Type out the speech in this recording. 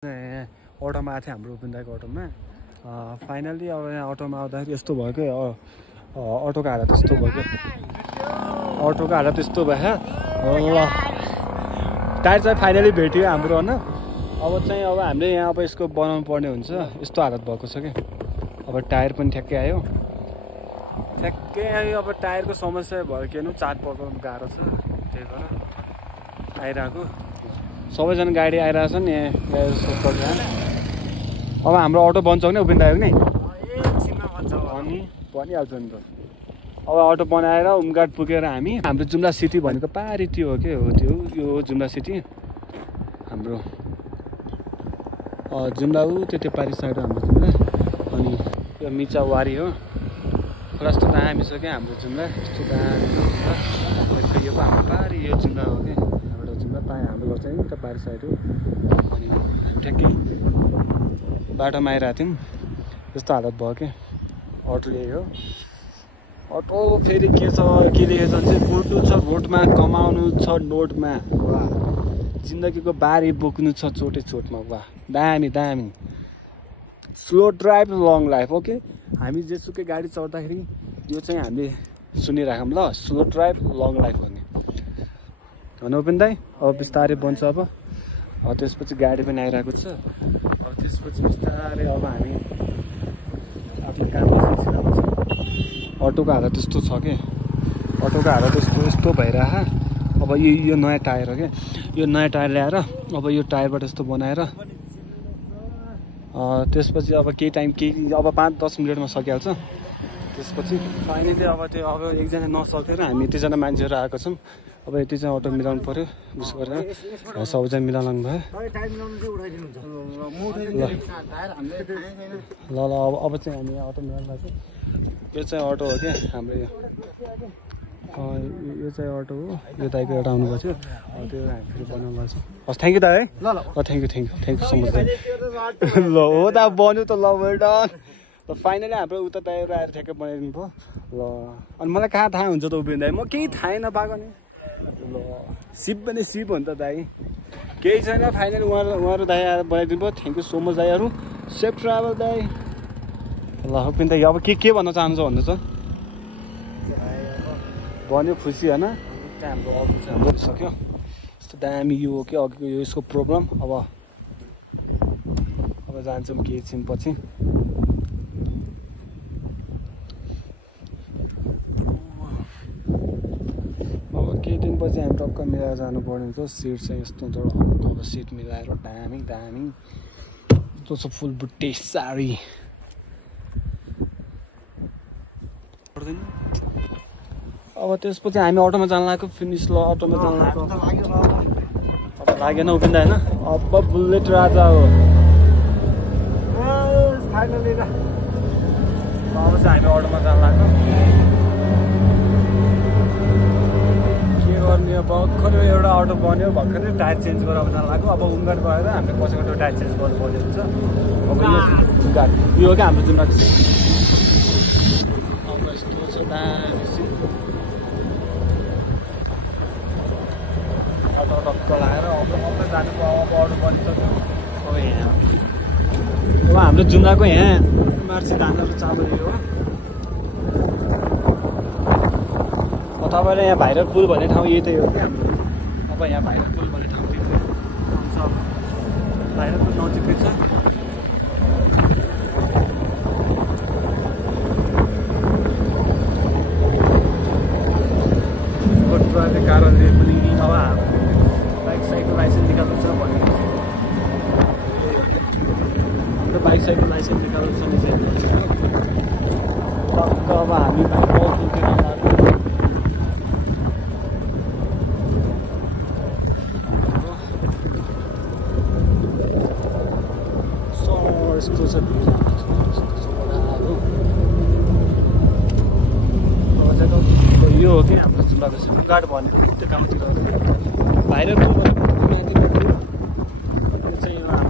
अटोमा आएको थियो हाम्रो उपेन दाइको अटोमा फाइनली अब यहाँ अटोमा आउँदाखेरि यस्तो भयो कि अटोको हालत यस्तो भयो कि अटोको हालत यस्तो भयो ल टायर चाहिँ फाइनली भेट्यो हाम्रो होइन अब हामीले यहाँ अब यसको बनाउनु पर्ने हुन्छ यस्तो हालत भएको छ कि अब टायर पनि ठ्याक्कै आयो अब टायरको समस्या भयो के भनौँ चार्ज पकाउनु गाह्रो छ त्यही भएर आइरहेको सबैजना गाडी आइरहेछ नि यहाँ अब हाम्रो अटो बन्छ भने उपिन दाइ हो नि अनि भनिहाल्छ नि त अब अटो बनाएर उमघाट पुगेर हाम्रो जुम्ला सिटी भनेको पारी त्यो हो के हो त्यो यो जुम्ला सिटी हाम्रो जुम्ला त्यो पारी साइड हाम्रो जुम्ला अनि यो मिचावारी हो कस्तो दामी छ क्या हाम्रो जुम्ला यस्तो दामी यो हाम्रो पारी यो जुम्ला हो कि हाम्रो जुम्ला हाम्रो घर चाहिँ उता पारी साइड हो अनि हामी ठ्याक्कै बाटोमा आइरहेको थियौँ यस्तो हालत भयो कि अटो यही हो अटो फेरि के छ के लेखेछ भने चाहिँ कुर्नु छ रोडमा कमाउनु छ नोटमा वाह जिन्दगीको बारी बोक्नु छ चोटे चोटमा वाह दामी दामी slow drive long life okay हामी जेसुकै गाडी चढ्दाखेरि यो चाहिँ हामीले सुनिराखौँ ल स्लो ड्राइभ लङ लाइफ भन्ने होइन उपेन दाइ अब बिस्तारै बन्छ अब त्यसपछि गाडी पनि आइरहेको छ अब त्यसपछि बिस्तारै अब हामी आफ्नो काम सिलसिलामा छ अटोको हालत त्यस्तो छ कि अटोको हालत यस्तो भइरह अब यो नयाँ टायर हो क्या यो नयाँ टायर ल्याएर अब यो टायरबाट यस्तो बनाएर त्यसपछि अब केही टाइम अब 5-10 मिनटमा सकिहाल्छ त्यसपछि फाइनली अब एकजना नसकेर हामी यतिजना मान्छेहरू आएको छौँ अब यति चाहिँ अटो मिलाउनु पऱ्यो उस गरेर सबैजना मिलाउनु भयो ल अब चाहिँ हामी अटो मिलाउनु भएको यो चाहिँ अटो हो क्या हाम्रो यो चाहिँ अटो हो यो दाइको एउटा आउनुभएको थियो त्यो हामी फेरि बनाउनु भएको छ हस् थ्याङ्क यू दाइ है ल थ्याङ्क यू सो मच दाइ ल हो त बन्यो त ल वेल डन ल फाइनली हाम्रो उता दाइहरू आएर ठ्याक्कै बनाइदिनु भयो ल अनि मलाई कहाँ थाहा हुन्छ त उभिँदा दाइ म केही थाहै नपाएको नि ल सिप पनि सिप हो नि त दाइ केही छैन फाइनली उहाँहरू दाइ आएर बनाइदिनु भयो थ्याङ्क यू सो मच दाइहरू सेफ ट्राभल दाइ ल उपिन दाइ अब के भन्न चाहनुहुन्छ भन्नु छ भन्यो खुसी होइन हाम्रो अघि चाहिँ हाम्रो सक्यो यस्तो दामी यो हो कि अघिको यो यसको प्रब्लम अब जान्छौँ केही छिन पछि अब केही दिनपछि हामी टक्क मिलाएर जानुपर्ने हुन्छ सिट चाहिँ यस्तो हुन्छ अब सिट मिलाएर दामी यस्तो छ फुल बुट्टे साडी अब त्यसपछि हामी अटोमा जान लागेको फिनिस ल अटोमा जान लागेको अब लागेन उपिन दाइ होइन अब बुलेट राजा हो अब चाहिँ हामी अटोमा जान लाग्यो के गर्ने भर्खरै एउटा अटो बन्यो भर्खरै टायर चेन्ज गरेर अब जान लाग्यो अब उमघाट गएर हामीले कसैको टायर चेन्ज गर्नुपर्ने हुन्छ अब यो उमघाट यो हो क्या हाम्रो जुन अब यस्तो छ दामी टक्क लगाएर अब जानु अब अटो बनिसक्यो अब यहाँ अब हाम्रो जुम्लाको यहाँ मार्सी धानहरू चामल हो तपाईँलाई यहाँ भाइरल पुल भन्ने ठाउँ यही त हो क्या हाम्रो अब यहाँ भाइरल पुल भन्ने ठाउँ हुन्छ भाइरल पुल नजिकै छ रोडको कारणले पनि अब साइकल लाइसेन्स निकाल्नु छ भने हाम्रो बाइक साइकल लाइसेन्स निकाल्नु छ भने अब हामी यस्तो छ यो हो कि हाम्रो जुम्लाको गाड भनेको त्यो गाउँतिर भाइरल चाहिँ हाम्रो